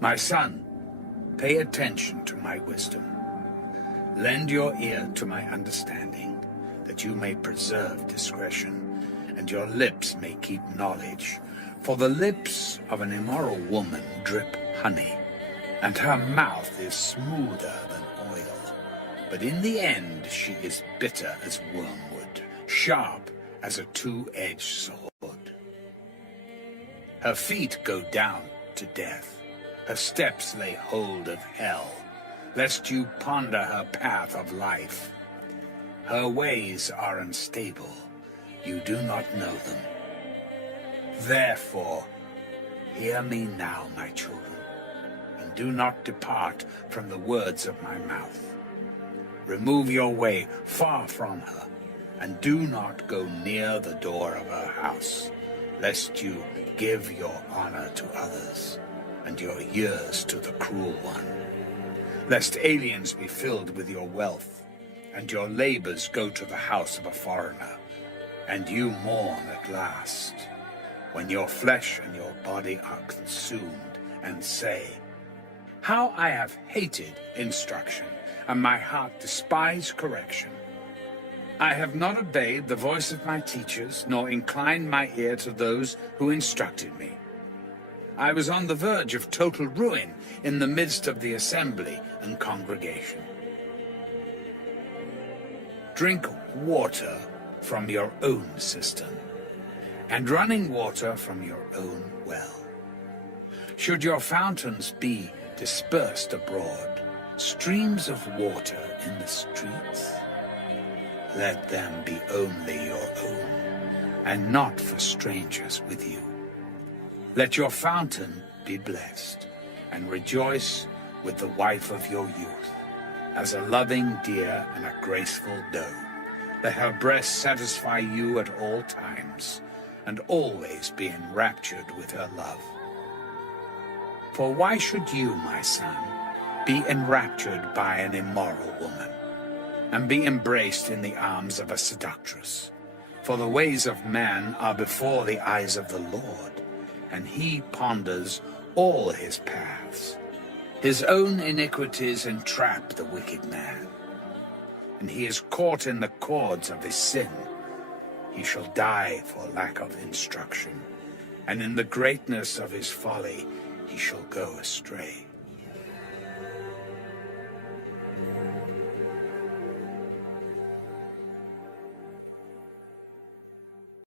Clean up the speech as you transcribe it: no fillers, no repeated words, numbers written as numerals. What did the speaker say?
My son, pay attention to my wisdom. Lend your ear to my understanding, that you may preserve discretion, and your lips may keep knowledge. For the lips of an immoral woman drip honey, and her mouth is smoother than oil. But in the end she is bitter as wormwood, sharp as a two-edged sword. Her feet go down to death, her steps lay hold of hell, lest you ponder her path of life. Her ways are unstable, you do not know them. Therefore, hear me now, my children, and do not depart from the words of my mouth. Remove your way far from her, and do not go near the door of her house, lest you give your honor to others, and your years to the cruel one. Lest aliens be filled with your wealth, and your labors go to the house of a foreigner, and you mourn at last, when your flesh and your body are consumed, and say, how I have hated instruction, and my heart despised correction. I have not obeyed the voice of my teachers, nor inclined my ear to those who instructed me. I was on the verge of total ruin in the midst of the assembly and congregation. Drink water from your own cistern, and running water from your own well. Should your fountains be dispersed abroad, streams of water in the streets, let them be only your own, and not for strangers with you. Let your fountain be blessed, and rejoice with the wife of your youth, as a loving deer and a graceful doe. Let her breast satisfy you at all times, and always be enraptured with her love. For why should you, my son, be enraptured by an immoral woman, and be embraced in the arms of a seductress? For the ways of man are before the eyes of the Lord, and he ponders all his paths. His own iniquities entrap the wicked man, and he is caught in the cords of his sin. He shall die for lack of instruction, and in the greatness of his folly he shall go astray.